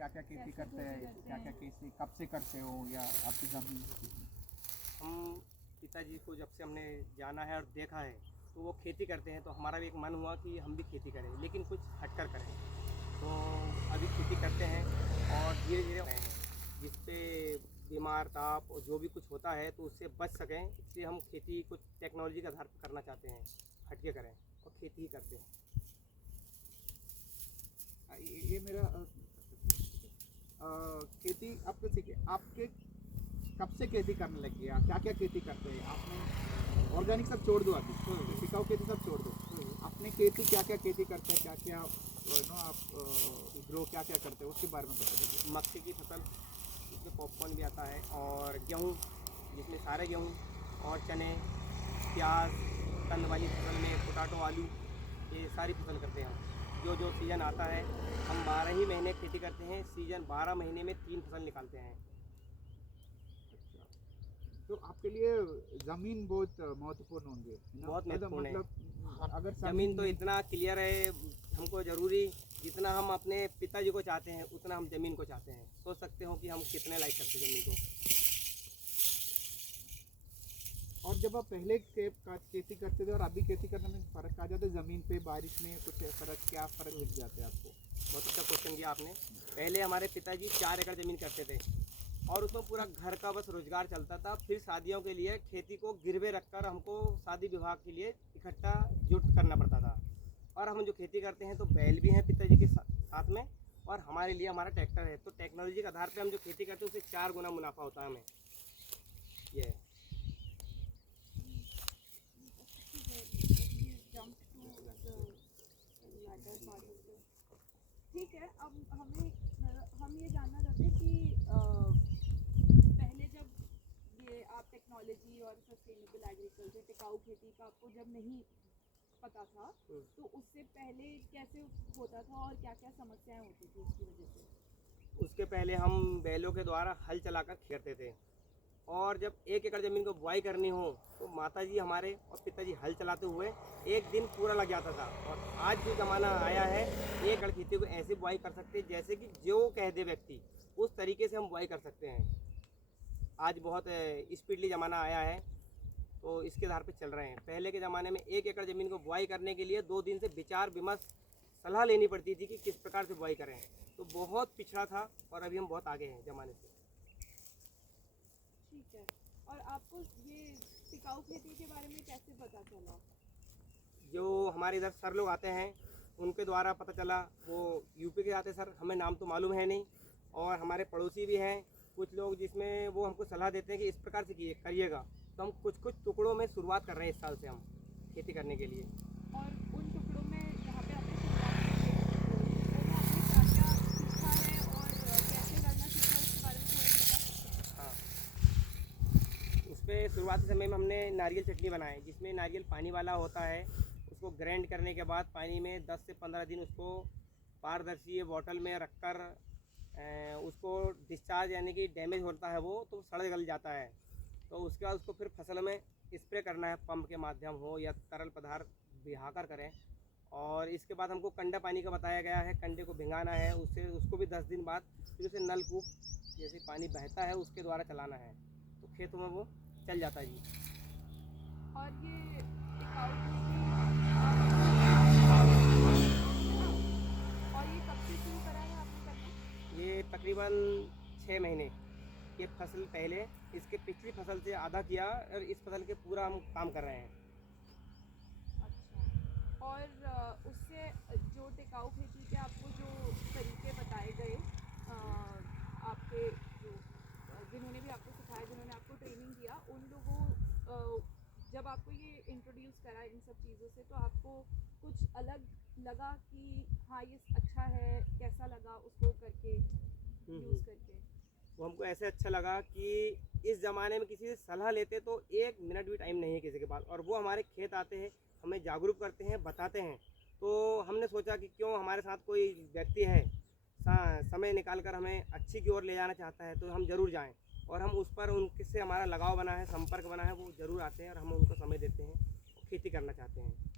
क्या क्या खेती करते हैं, क्या क्या खेती कब से करते हो, या आपकी ज़मीन? हम पिताजी को जब से हमने जाना है और देखा है तो वो खेती करते हैं, तो हमारा भी एक मन हुआ कि हम भी खेती करें, लेकिन कुछ हटकर करें। तो अभी खेती करते हैं और धीरे धीरे हैं, जिससे बीमार ताप और जो भी कुछ होता है तो उससे बच सकें, इसलिए हम खेती कुछ टेक्नोलॉजी के आधार पर करना चाहते हैं, हटके करें और खेती ही करते हैं। ये मेरा खेती आपके सीखे, आपके कब से खेती करने लगी है, क्या क्या खेती करते हैं आपने? ऑर्गेनिक सब छोड़ दो अभी, टिकाऊ खेती सब छोड़ दो। अपने खेती क्या क्या खेती करते हैं, क्या क्या आप ग्रो क्या क्या करते हैं, उसके बारे में बता दीजिए। मक्के की फसल, जिसमें पॉपकॉर्न भी आता है, और गेहूँ, जिसमें सारे गेहूँ और चने, प्याज, कंद वाली फसल में पोटाटो, आलू, ये सारी फसल करते हैं हम। जो जो सीज़न आता है, हम 12 ही महीने खेती करते हैं। सीज़न 12 महीने में 3 फसल निकालते हैं। तो आपके लिए ज़मीन बहुत महत्वपूर्ण होंगे, है ना? बहुत महत्वपूर्ण है। मतलब अगर ज़मीन तो नहीं- इतना क्लियर है हमको, ज़रूरी जितना हम अपने पिताजी को चाहते हैं उतना हम ज़मीन को चाहते हैं। सोच सकते हो कि हम कितने लाइक करते हैं ज़मीन को। और जब आप पहले खेती करते थे और अभी खेती करने में फ़र्क आ जाता है, ज़मीन पे बारिश में कुछ फ़र्क, क्या फ़र्क दिख जाता है आपको? बहुत अच्छा क्वेश्चन किया आपने। पहले हमारे पिताजी 4 एकड़ ज़मीन करते थे और उसमें पूरा घर का बस रोजगार चलता था। फिर शादियों के लिए खेती को गिरवे रखकर हमको शादी विवाह के लिए इकट्ठा जुट करना पड़ता था। और हम जो खेती करते हैं तो बैल भी हैं पिताजी के साथ में, और हमारे लिए हमारा ट्रैक्टर है। तो टेक्नोलॉजी के आधार पे हम जो खेती करते हैं उससे 4 गुना मुनाफा होता है हमें। ये है। ठीक है, अब हम ये जानना चाहते हैं कि पहले जब ये आप टेक्नोलॉजी और सस्टेनेबल एग्रीकल्चर, टिकाऊ खेती का आपको जब नहीं पता था, तो उससे पहले कैसे होता था और क्या क्या समस्याएं होती थी उसकी वजह से? उसके पहले हम बैलों के द्वारा हल चलाकर खेलते थे, और जब 1 एकड़ ज़मीन को बुआई करनी हो तो माताजी हमारे और पिताजी हल चलाते हुए एक दिन पूरा लग जाता था। और आज जो ज़माना आया है, 1 एकड़ खेती को ऐसे बुआई कर सकते हैं जैसे कि जो कह दे व्यक्ति, उस तरीके से हम बुआई कर सकते हैं। आज बहुत स्पीडली ज़माना आया है, तो इसके आधार पर चल रहे हैं। पहले के ज़माने में 1 एकड़ ज़मीन को बुआई करने के लिए 2 दिन से विचार विमर्श सलाह लेनी पड़ती थी कि किस प्रकार से बुआई करें। तो बहुत पिछड़ा था, और अभी हम बहुत आगे हैं ज़माने से। ठीक है, और आपको ये टिकाऊ खेती के बारे में कैसे पता चला? जो हमारे इधर सर लोग आते हैं उनके द्वारा पता चला। वो यूपी के आते सर, हमें नाम तो मालूम है नहीं, और हमारे पड़ोसी भी हैं कुछ लोग, जिसमें वो हमको सलाह देते हैं कि इस प्रकार से करिएगा। तो हम कुछ कुछ टुकड़ों में शुरुआत कर रहे हैं इस साल से हम खेती करने के लिए। और उन टुकड़ों में जहाँ पे आपने शुरुआत की है, वो आपने क्या क्या सीखा है और कैसे करना सीखा, उसके बारे में थोड़ा सा हाँ, उसमें शुरुआती समय में हमने नारियल चटनी बनाई, जिसमें नारियल पानी वाला होता है। उसको ग्राइंड करने के बाद पानी में 10 से 15 दिन उसको पारदर्शी बोतल में रखकर उसको डिस्चार्ज, यानी कि डैमेज होता है वो, तो सड़ गल जाता है। तो उसके बाद उसको फिर फसल में स्प्रे करना है, पंप के माध्यम हो या तरल पदार्थ बिहाकर करें। और इसके बाद हमको कंडा पानी का बताया गया है, कंडे को भिंगाना है, उससे उसको भी 10 दिन बाद फिर उसे नलकूप जैसे पानी बहता है उसके द्वारा चलाना है, तो खेतों में वो चल जाता है जी। और ये टिकाऊ खेती और ये कब से शुरू करा है आपने करना? ये तकरीबन 6 महीने के फसल पहले, इसके पिछली फसल से आधा किया, और इस फसल के पूरा हम काम कर रहे हैं। अच्छा, और उससे जो टिकाऊ खेती के आपको जो तरीके बताए गए, आपके जो जिन्होंने भी आपको सिखाया, जिन्होंने आपको ट्रेनिंग दिया, उन लोगों जब आपको ये इंट्रोड्यूस करा इन सब चीज़ों से, तो आपको कुछ अलग लगा कि हाँ ये अच्छा है? कैसा लगा उसको करके, यूज़ करके? वो हमको ऐसे अच्छा लगा कि इस ज़माने में किसी से सलाह लेते तो 1 मिनट भी टाइम नहीं है किसी के पास, और वो हमारे खेत आते हैं, हमें जागरूक करते हैं, बताते हैं। तो हमने सोचा कि क्यों हमारे साथ कोई व्यक्ति है समय निकाल कर हमें अच्छी की ओर ले जाना चाहता है, तो हम ज़रूर जाएं। और हम उस पर उनसे हमारा लगाव बना है, संपर्क बना है, वो ज़रूर आते हैं और हम उनको समय देते हैं, खेती करना चाहते हैं।